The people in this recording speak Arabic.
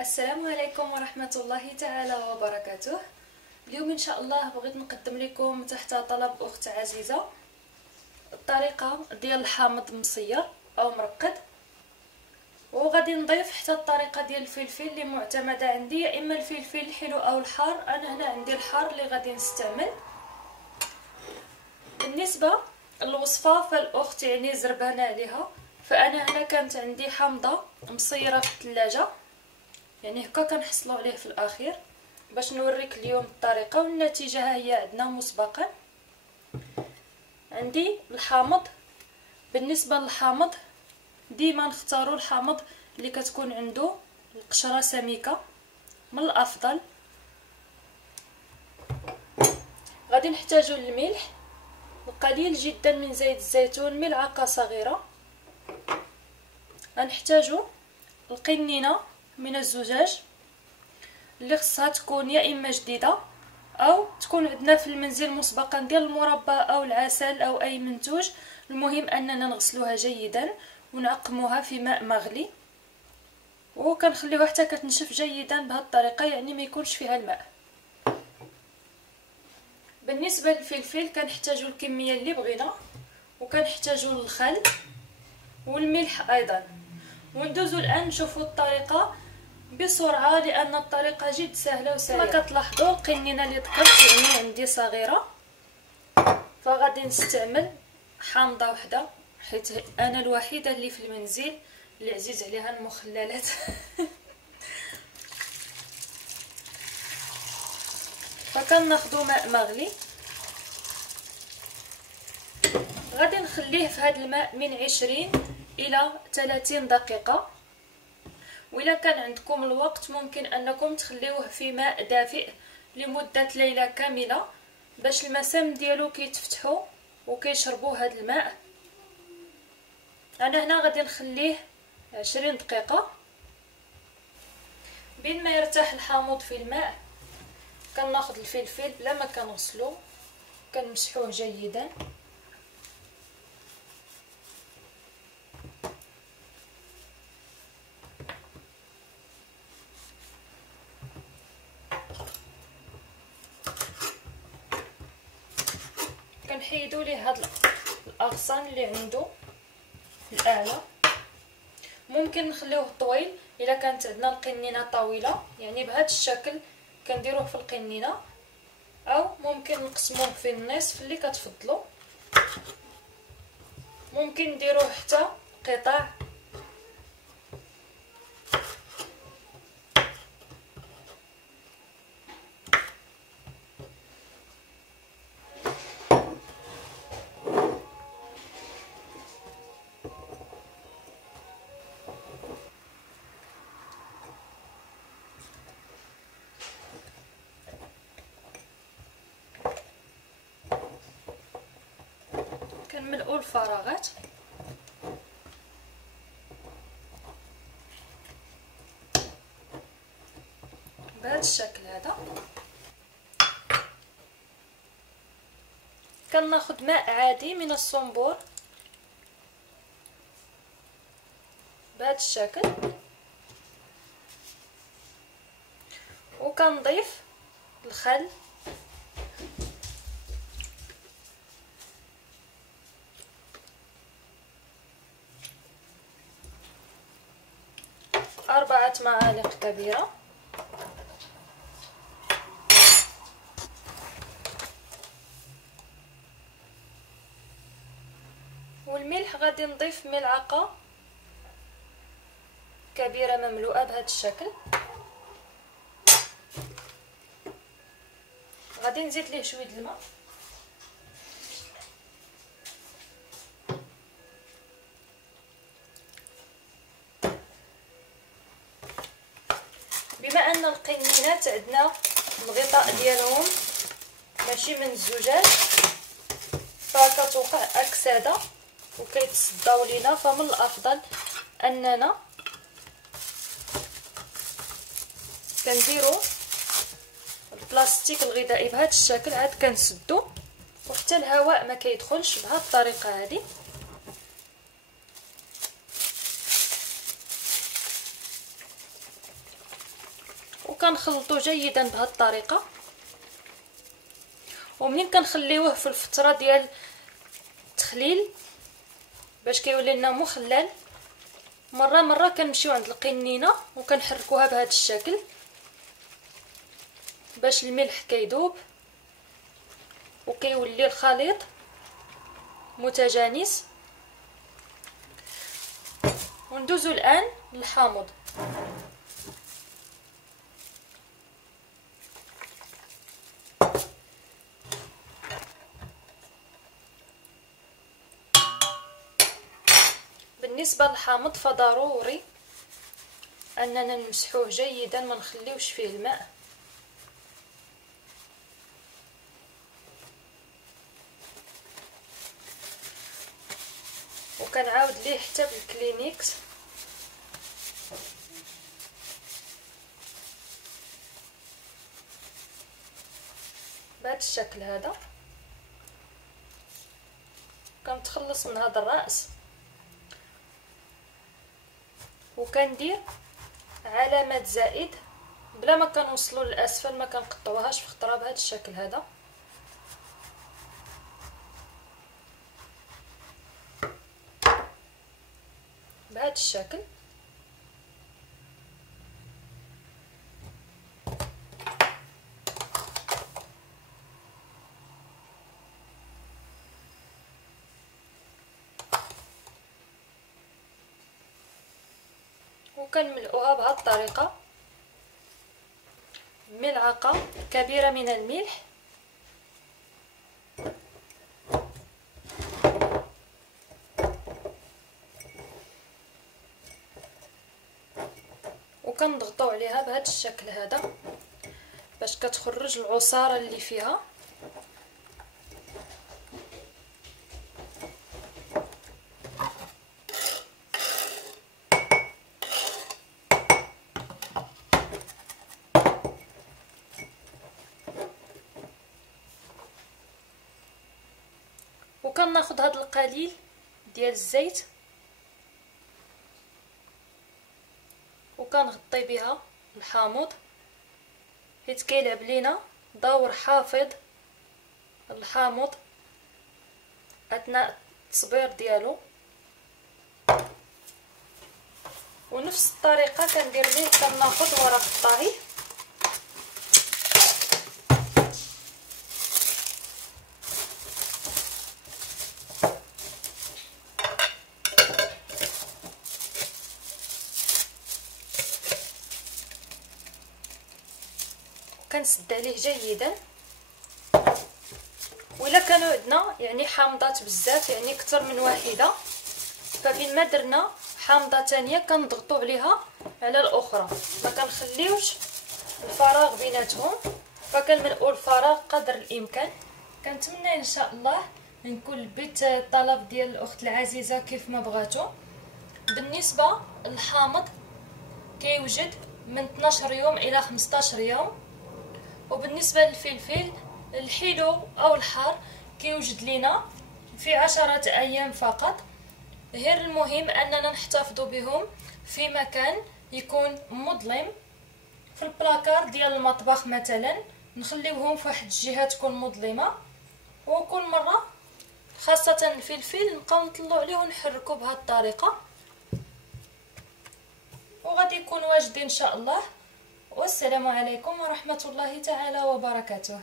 السلام عليكم ورحمة الله تعالى وبركاته. اليوم إن شاء الله بغيت نقدم لكم تحت طلب أخت عزيزة الطريقة ديال الحامض مصير أو مرقد، وغادي نضيف حتى الطريقة ديال الفلفل اللي معتمدة عندي، يا إما الفلفل الحلو أو الحار. أنا هنا عندي الحار اللي غادي نستعمل. بالنسبة للوصفة فالأخت يعني زربانة عليها، فأنا هنا كانت عندي حامضة مصيرة في الثلاجة، يعني هكا كنحصلوا عليه في الاخير باش نوريك اليوم الطريقه، والنتيجه ها هي عندنا مسبقا. عندي الحامض. بالنسبه للحامض ديما نختاروا الحامض اللي كتكون عنده القشره سميكه من الافضل. غادي نحتاجوا الملح القليل جدا من زيت الزيتون، ملعقه صغيره. غنحتاجوا القنينه من الزجاج اللي خصها تكون يا اما جديده او تكون عندنا في المنزل مسبقا ديال المربى او العسل او اي منتوج. المهم اننا نغسلوها جيدا ونعقموها في ماء مغلي، وكنخليوها حتى كتنشف جيدا بهذه الطريقه، يعني ما يكونش فيها الماء. بالنسبه للفلفل كنحتاجوا الكميه اللي بغينا، وكنحتاجوا الخل والملح ايضا. وندوزو الان نشوفوا الطريقه بسرعه لان الطريقه جد سهله وسريعه. كما كتلاحظوا القنينه اللي ذكرت يعني عندي صغيره، فغادي نستعمل حامضه وحده حيت انا الوحيده اللي في المنزل اللي عزيز عليها المخللات. فكناخذوا ماء مغلي، غادي نخليه في هذا الماء من 20 الى 30 دقيقه. وإلا كان عندكم الوقت ممكن انكم تخليوه في ماء دافئ لمده ليله كامله باش المسام ديالو كيتفتحوا وكيشربوا هذا الماء. انا هنا غادي نخليه 20 دقيقه. بين ما يرتاح الحامض في الماء كناخذ الفلفل بلا ما كنغسلو، كنمسحوه جيدا. كنحيدوا ليه هاد الاغصان اللي عنده الاعلى. ممكن نخليوه طويل الا كانت عندنا القنينه طويله، يعني بهذا الشكل كنديروه في القنينه، او ممكن نقسموه في النصف اللي كتفضلوا. ممكن نديروه حتى قطع. كنملئوا الفراغات بهذا الشكل هذا. كناخذ ماء عادي من الصنبور بهذا الشكل، وكنضيف الخل أربعة معالق كبيرة، والملح غادي نضيف ملعقة كبيرة مملوءة بهذا الشكل. غادي نزيد ليه شويه الماء. بما ان القنينات عندنا الغطاء ديالهم ماشي من الزجاج فكتوقع اكسده وكيتصداو لينا، فمن الافضل اننا كنديروا البلاستيك الغذائي بهذا الشكل، عاد كنسدو وحتى الهواء ما كيدخلش بهذه الطريقه هذه. وكنخلطو جيدا بهذه الطريقه. ومنين كنخليوه في الفتره ديال التخليل باش كيولي لنا مخلل، مره كنمشيو عند القنينه وكنحركوها بهذا الشكل باش الملح كيذوب وكيولي الخليط متجانس. وندوزو الان للحامض. بالنسبه للحامض فضروري اننا نمسحوه جيدا، ما نخليوش فيه الماء. وكنعاود ليه حتى بالكلينيكس بهذا الشكل هذا. كنتخلص من هذا الراس وكندير علامات زائد بلا ما كنوصلوا للاسفل، ما كنقطعوهاش في خطره بهذا الشكل هذا. بهذا الشكل. وكنملؤوها بهذه الطريقه، ملعقه كبيره من الملح وكنضغطوا عليها بهذا الشكل هذا باش كتخرج العصاره اللي فيها. وكناخذ هذا القليل ديال الزيت وكنغطي بها الحامض، حيت كيلعب لينا دور حافظ الحامض اثناء التصبير ديالو. ونفس الطريقه كندير ليه، كناخذ ورق الطهي كنسد عليه جيدا. وإلا كانوا عندنا يعني حامضات بزاف، يعني اكثر من واحده، فبين ما درنا حامضه ثانيه كنضغطوا عليها على الاخرى، ما كنخليوش الفراغ بيناتهم، فكنملؤوا الفراغ قدر الامكان. كنتمنى ان شاء الله نكون لبيت الطلب ديال الاخت العزيزه كيف ما بغاتو. بالنسبه للحامض كيوجد من 12 يوم الى 15 يوم. وبالنسبه للفلفل الحلو او الحار كيوجد لينا في 10 ايام فقط. غير المهم اننا نحتفظ بهم في مكان يكون مظلم، في البلاكار ديال المطبخ مثلا نخليوهم في واحد الجهه تكون مظلمه. وكل مره خاصه الفلفل نبقاو نطلعوا عليه ونحركوا بهذه الطريقه، وغادي يكون واجد ان شاء الله. والسلام عليكم ورحمه الله تعالى وبركاته.